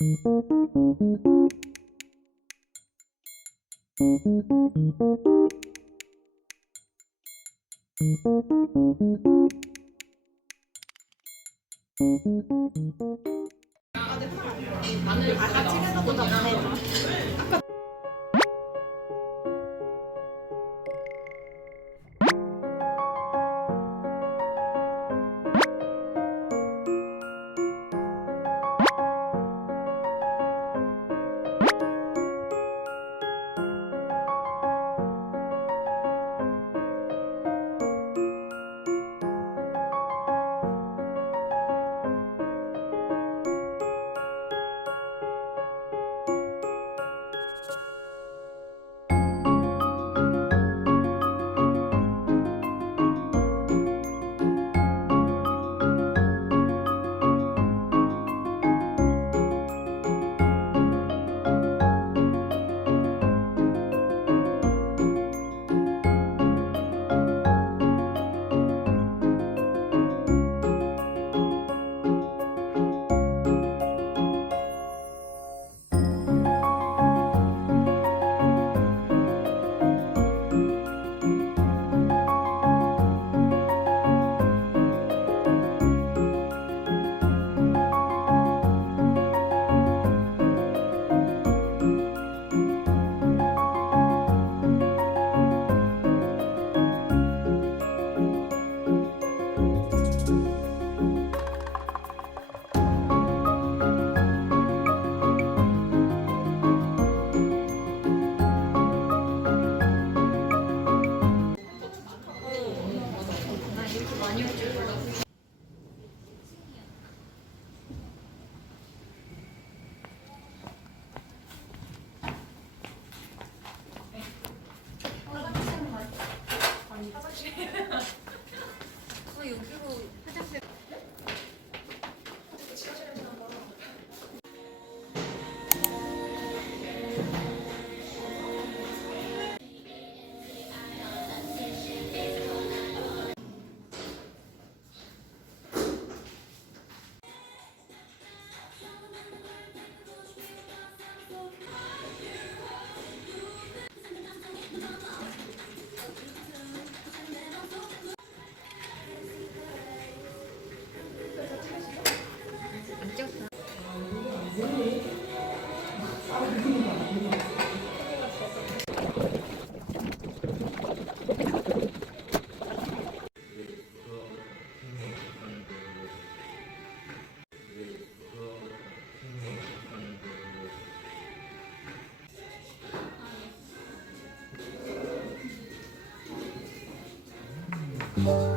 아, 네. 마늘 다 같이 해서 보자. 여기로 화장실 oh